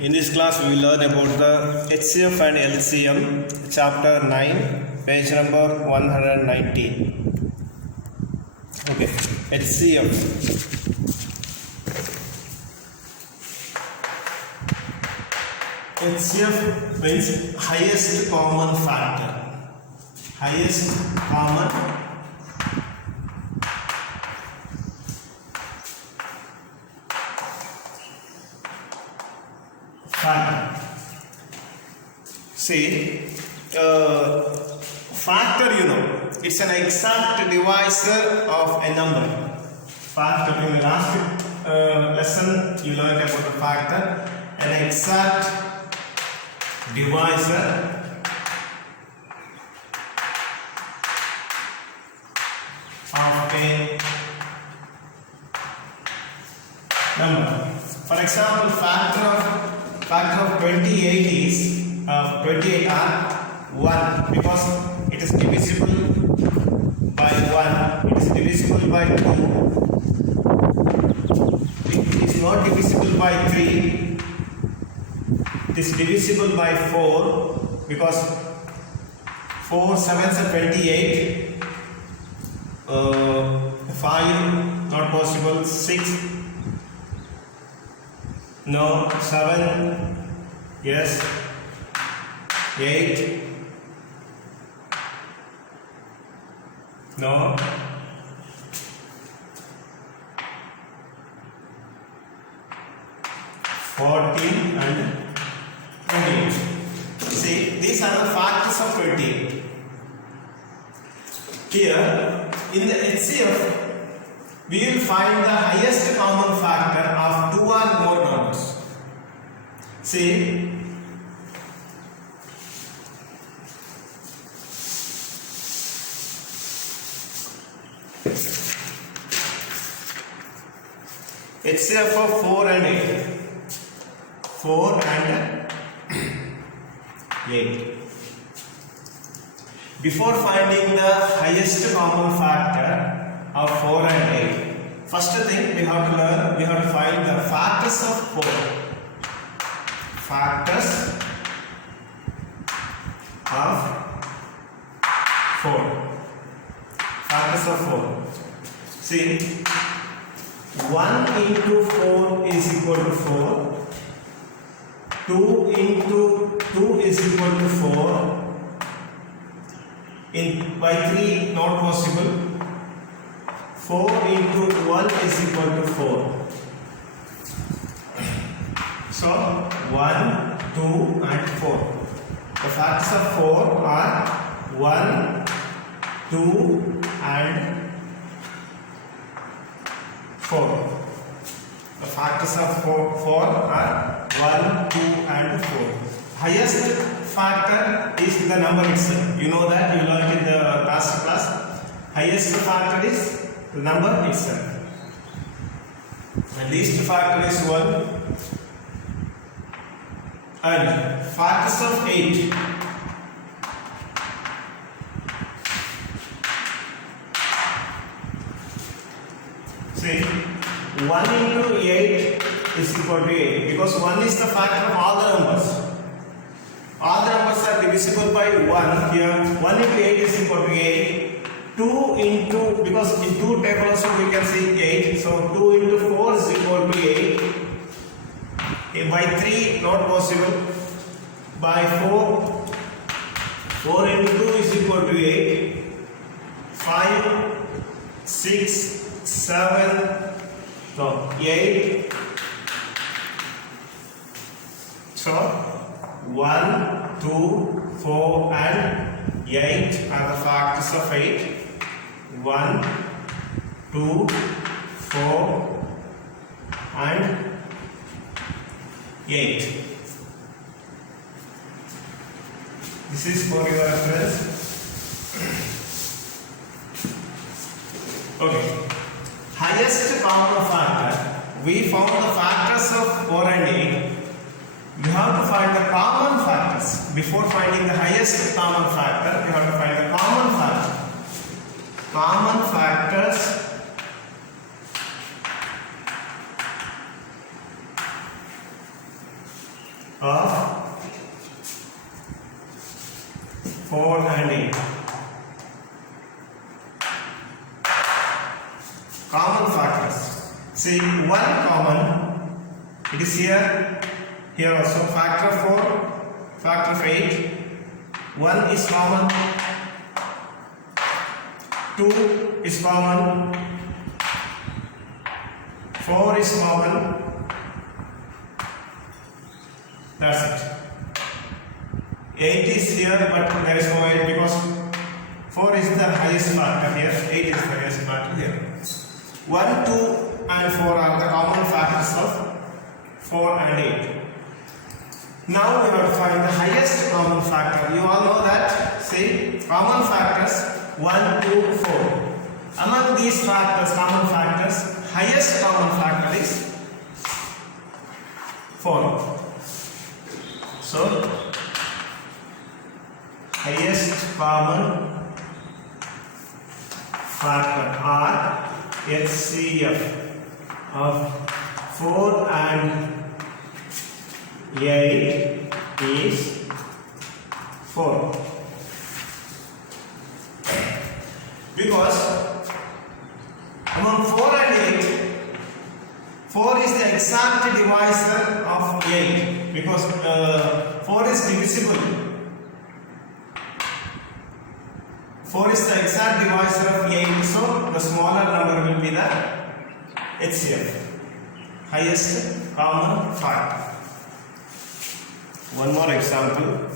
In this class we will learn about the HCF and LCM, chapter 9, page number 119. Okay, HCF. HCF means highest common factor. Highest common factor. See, factor, it's an exact divisor of a number. Factor, in the last lesson you learned about the factor, an exact divisor of a number. For example, factor of 28 is 28 are 1 because it is divisible by 1. It is divisible by 2. It is not divisible by 3. It is divisible by 4 because 4 7s are 28. 5 not possible. 6 no. 7 yes. 8 no. 14 and 28. See, these are the factors of 28. Here in the HCF we will find the highest common factor of 2 or more numbers. See, HCF of 4 and 8. 4 and 8. Before finding the highest common factor of 4 and 8, first thing we have to find the factors of 4. Factors of 4. Factors of 4. See, 1 into 4 is equal to 4. 2 into 2 is equal to 4. By 3 not possible. 4 into 1 is equal to 4. So 1, 2 and 4. The factors of 4 are 1, 2 and 4. The factors of 4 are 1, 2 and 4. Highest factor is the number itself. You know that, you learned in the past class. Highest factor is the number itself. The least factor is 1. And factors of 8. See, 1 into 8 is equal to 8 because 1 is the factor of all the numbers. All the numbers are divisible by 1. Here 1 into 8 is equal to 8. 2 into, because in 2 table also we can see 8. So 2 into 4 is equal to 8. By 3 not possible. By 4, 4 into 2 is equal to 8. 5, 6, 7, no, 8. So 1, 2, 4 and 8 are the factors of 8. 1, 2, 4 and 8. This is for your reference. Okay. Highest common factor. We found the factors of 4 and 8. You have to find the common factors. Before finding the highest common factor, you have to find the common factor. Common factors of 4 and 8. Common factors. See, one common, it is here also factor 4, factor of 8. 1 is common, 2 is common, 4 is common. That's it. 8 is here, but there is no 8 because 4 is the highest factor here, 8 is the highest factor here. 1, 2 and 4 are the common factors of 4 and 8. Now we have to find the highest common factor. You all know that. See, common factors 1, 2, 4. Among these factors, common factors, highest common factor is 4. So, highest common factor or HCF of 4 and 8 is 4. Because among 4 and 8, 4 is the exact divisor of 8 because 4 is divisible. 4 is the exact divisor of 8, so the smaller number will be the HCF, highest common factor. One more example.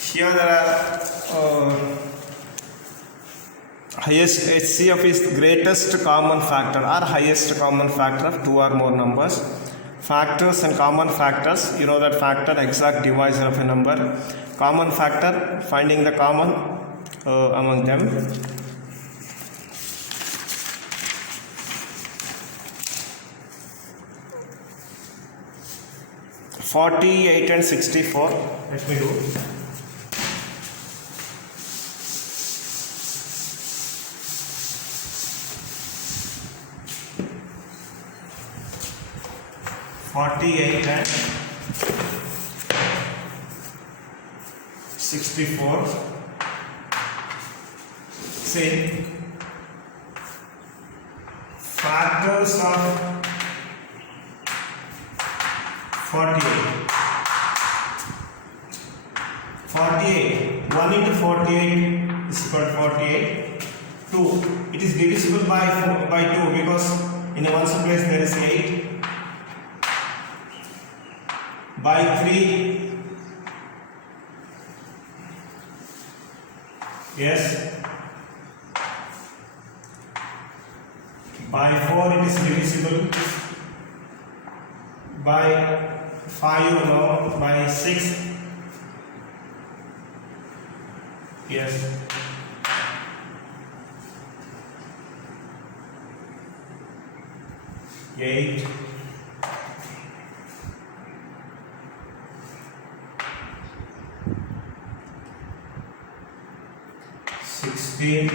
Here there are highest HCF is the greatest common factor or highest common factor of 2 or more numbers. Factors and common factors, you know that factor, exact divisor of a number. Common factor, finding the common among them. (48) and 64. Let me do. (48) and 64. Say factors of 48. 48. 1 into 48 is equal to 48. 2. It is divisible by 2 because in a ones place there is 8. By 3. Yes. By 4 it is divisible. By 5 no. By 6. Yes. Eight. 16,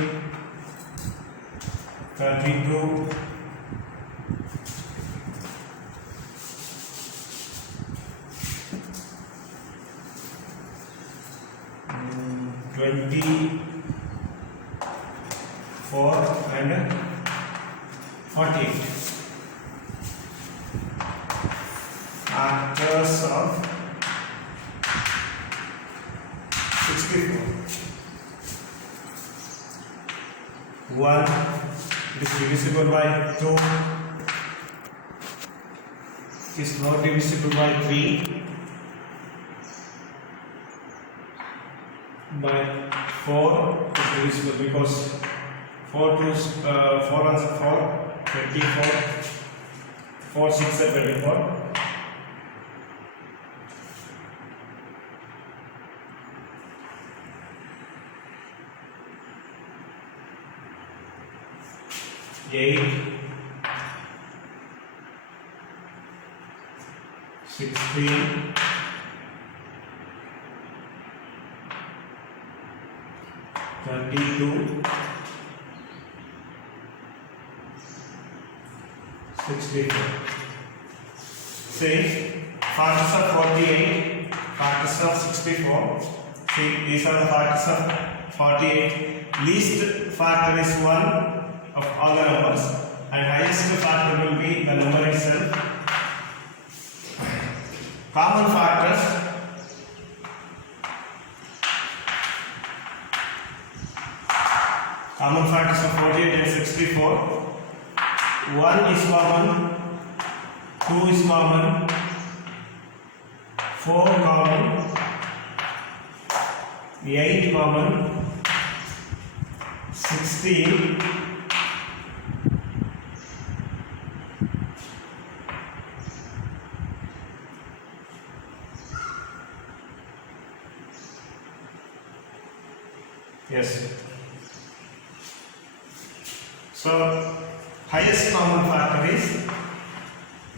32, 24 and 48. Factors of 64. 1 it is divisible by 2, it is not divisible by 3, by 4 is divisible because 4 to 4 and 4, 24, 4 6 and 24. Eight, 16, 32, 64. Say factors of 48, factors of 64. See, these are the factors of 48. Least factor is 1 of all the numbers, and highest factor will be the number itself. Common factors. Common factors of 48 and 64. 1 is common, 2 is common, 4 common, 8 common, 16, yes. So highest common factor is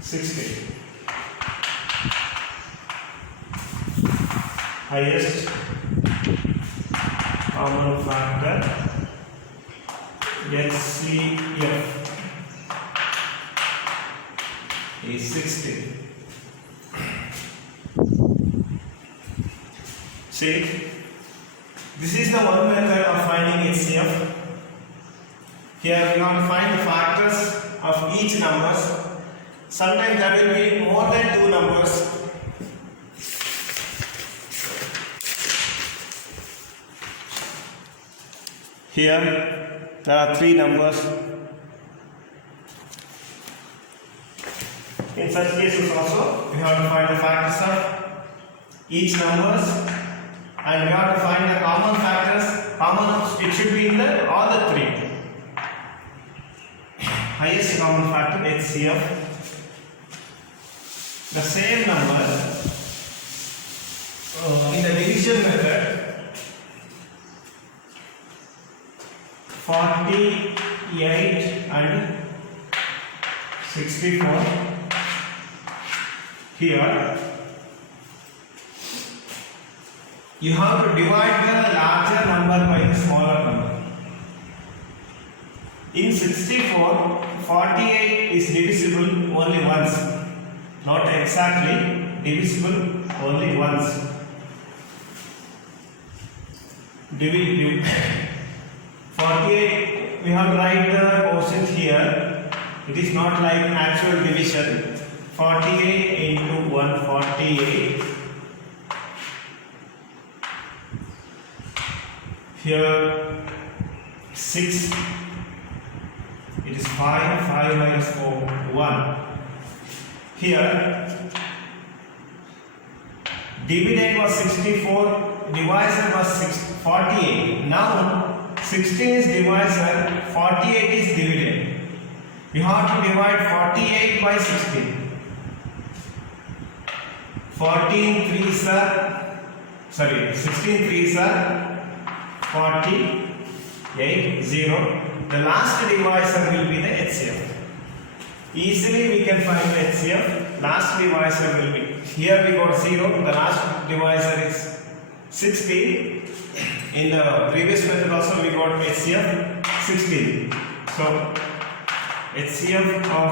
60. Highest common factor HCF is 60. See, this is the one method of finding HCF. Here we want to find the factors of each numbers. Sometimes there will be more than 2 numbers. Here there are 3 numbers. In such cases also we have to find the factors of each numbers, and we have to find the common factors. Common, it should be in all the 3. Highest common factor HCF. The same number in the division method, 48 and 64. Here you have to divide the larger number by the smaller number. In 64, 48 is divisible only once. Not exactly divisible, only once. 48, we have to write the quotient here. It is not like actual division. 48 into 148. Here 6. It is 5, 5 minus 4, 1. Here, dividend was 64, divisor was 48. Now, 16 is divisor, 48 is dividend. You have to divide 48 by 16. 16 threes are 48, 0. The last divisor will be the HCF. Easily we can find the HCF. Last divisor will be, here we got 0, the last divisor is 60. In the previous method also we got HCF 16. So HCF of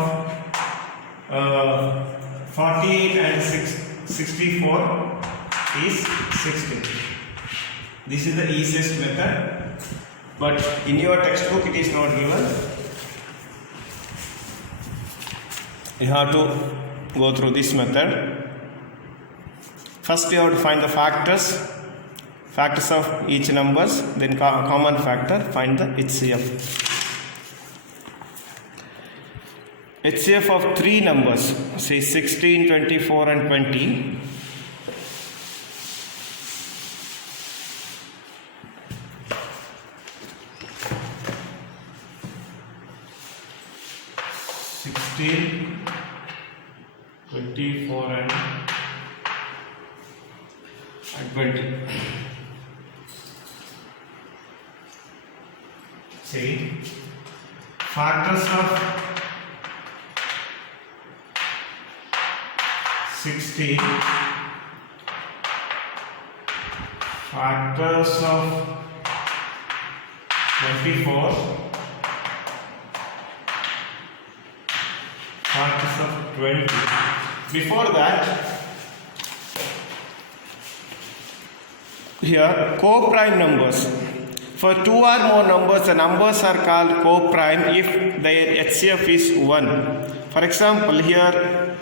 48 and 64 is 60. This is the easiest method. But in your textbook it is not given. You have to go through this method. First you have to find the factors of each numbers, then common factor, find the HCF. HCF of 3 numbers, say 16, 24 and 20. Sixteen, 24 and 20. See, factors of 16, factors of 24, factors of 20. Before that, Here, coprime numbers. For two or more numbers, the numbers are called coprime if their HCF is 1. For example, here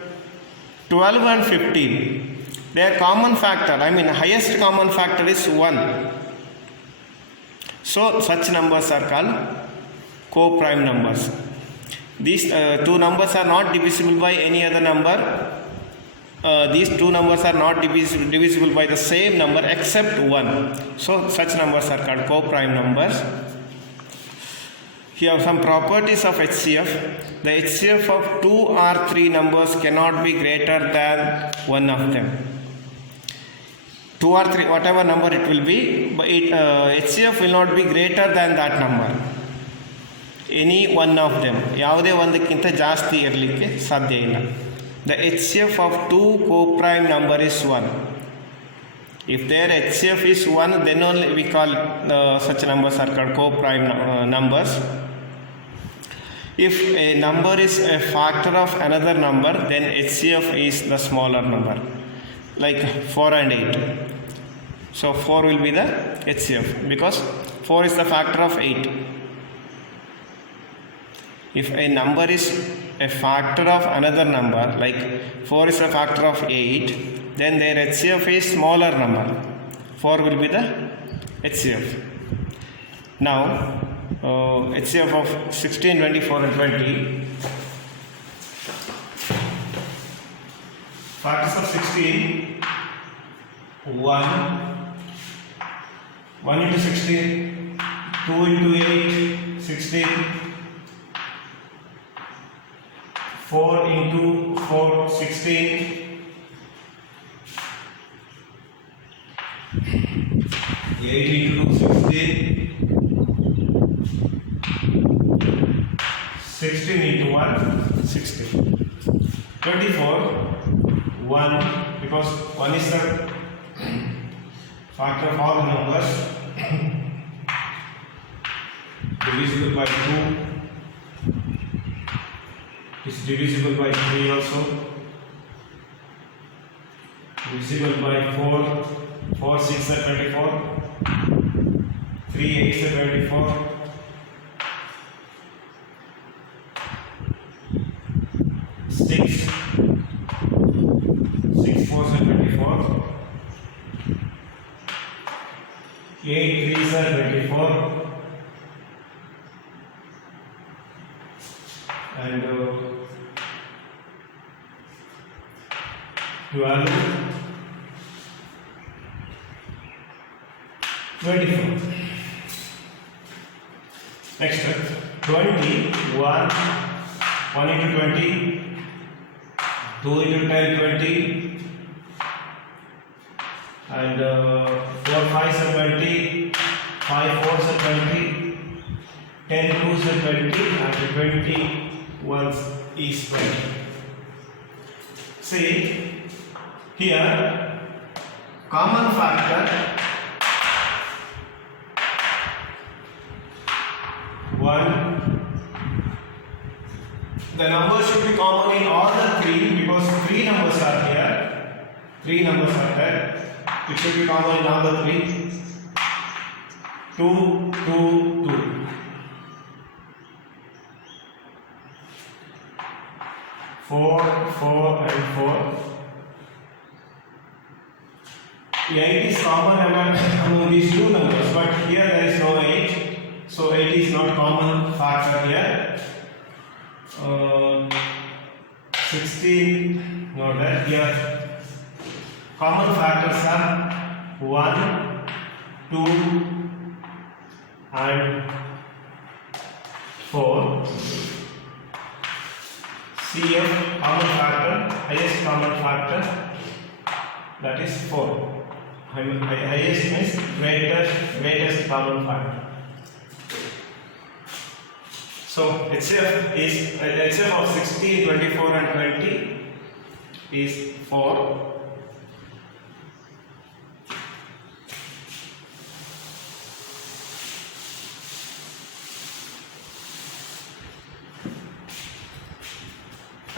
12 and 15. Their common factor, highest common factor is 1. So, such numbers are called coprime numbers. These two numbers are not divisible by any other number. These two numbers are not divisible by the same number except 1. So, such numbers are called coprime numbers. Here are some properties of HCF. The HCF of 2 or 3 numbers cannot be greater than one of them. 2 or 3, whatever number it will be, but HCF will not be greater than that number. Any one of them. ಯಾವುದೇ ಒಂದಕ್ಕಿಂತ ಜಾಸ್ತಿ ಇರಲಿಕ್ಕೆ ಸಾಧ್ಯ ಇಲ್ಲ. The HCF of two coprime number is 1. If their HCF is 1, then only we call such numbers are called coprime numbers. If a number is a factor of another number, then HCF is the smaller number, like 4 and 8. So 4 will be the HCF because 4 is the factor of 8. If a number is a factor of another number, like 4 is a factor of 8, then their HCF is smaller number. 4 will be the HCF. Now, HCF of 16, 24 and 20. Factors of 16, 1 into 16, 2 into 8, 16, 4 into 4, 16, 8 into 2, 16, 16 into 1, 16, 24, 1, because 1 is the factor of all the numbers, divisible by 2, is divisible by 3 also, divisible by 4, 4 6 are 24, 3 8 are 24, 6 4 are 24, 8 3 are 24, and 12, 24. Next, 20, 1 into 20, 2 into 10, 20, and 4 5s are 20, 5 4s are 20, 10 2s are 20, and 20 1s is 20. See, here common factor 1. The number should be common in all the 3 because 3 numbers are here. 3 numbers are there. It should be common in all the 3. 2, 2, 2. 4, 4 and 4. 8 is common among these two numbers, but here there is no 8, so 8 is not common factor here. 16, not that here. Common factors are 1, 2 and 4. CF common factor, highest common factor, that is 4. Highest means greatest common factor. So HCF of 16, 24 and 20 is 4.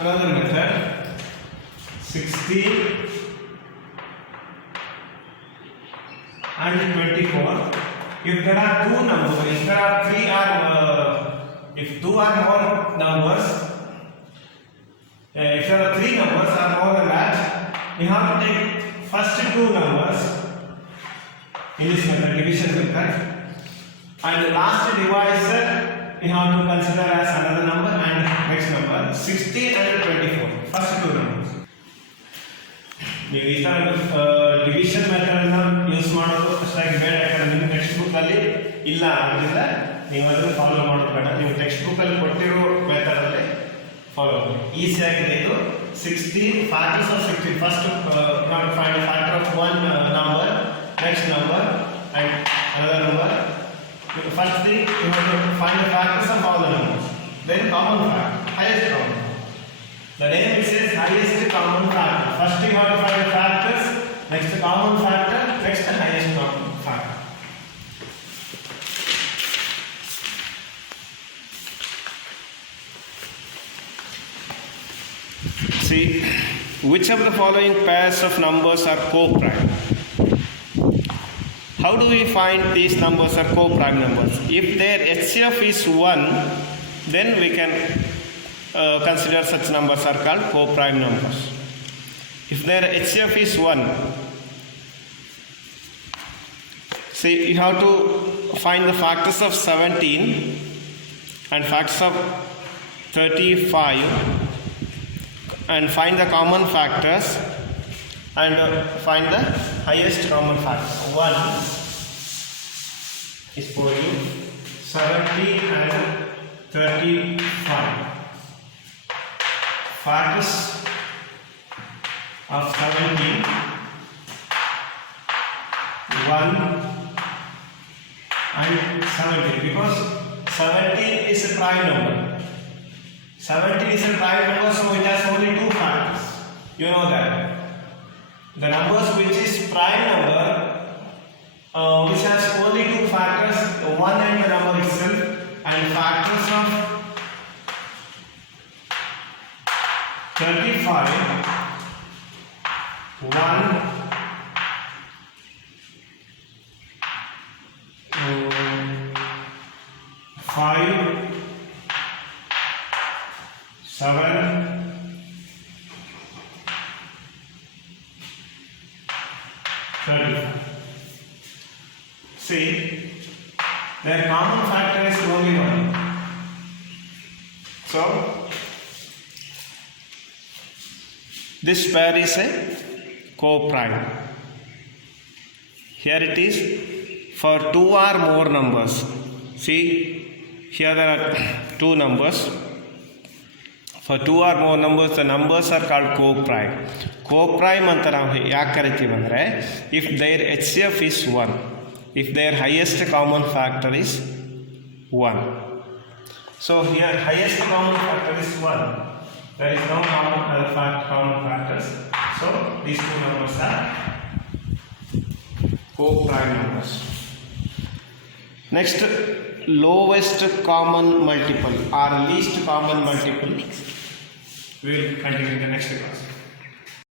Another method, 16, and 24. If there are two numbers, if there are if two or more numbers, if there are three numbers or more than that, you have to take first two numbers in this method, division method, and the last divisor you have to consider as another number and next number 16 and 24. First two numbers. ನೀವು ಈ ತರ division method ಅನ್ನು use ಮಾಡೋದು ಅಷ್ಟಾಗಿ ಬೇಡ, ಯಾಕಂದ್ರೆ ನಿಮ್ಮ text book ಅಲ್ಲಿ ಇಲ್ಲ, ಅದರಿಂದ ನೀವು ಅದನ್ನು ಫಾಲೋ ಮಾಡೋದು ಬೇಡ. ನೀವು ಟೆಕ್ಸ್ಟ್ ಬುಕ್ ಅಲ್ಲಿ ಕೊಟ್ಟಿರೋ ಮೆಥಡ್ ಅಲ್ಲಿ ಫಾಲೋ ಮಾಡಿ. ಈಸಿ ಆಗಿದೆ ಇದು. 16 factors of 16. First you have to find a factor of one number, next number and another number. First thing you have to find the factors of all the numbers. Then common factor, highest common. The name it says highest common factor. First you have to find the factors, next the common factor, next the highest common factor. See, which of the following pairs of numbers are coprime? How do we find these numbers are coprime numbers? If their HCF is 1, then we can consider such numbers are called coprime numbers. If their HCF is 1, see, you have to find the factors of 17 and factors of 35 and find the common factors and find the highest common factor. 1 is for you 70 and 35. Factors of 17, 1 and 17, because 17 is a prime number. 17 is a prime number, so it has only two factors. You know that. The numbers which is prime number, which has only two factors, one and the number itself, and factors of 35, 1, 5, 7, 35. See, their common factor is only 1. So, this pair is a coprime. Here it is for two or more numbers. See, here there are two numbers. For two or more numbers, the numbers are called coprime. Coprime anta ನಾವು ಯಾಕೆ ಕರಿತೀವಿ ಅಂದರೆ, if their HCF is 1, if their highest common factor is 1. So here highest common factor is 1. There is no common factors. So these two numbers are coprime numbers. Next, lowest common multiple or least common multiple. We will continue in the next class.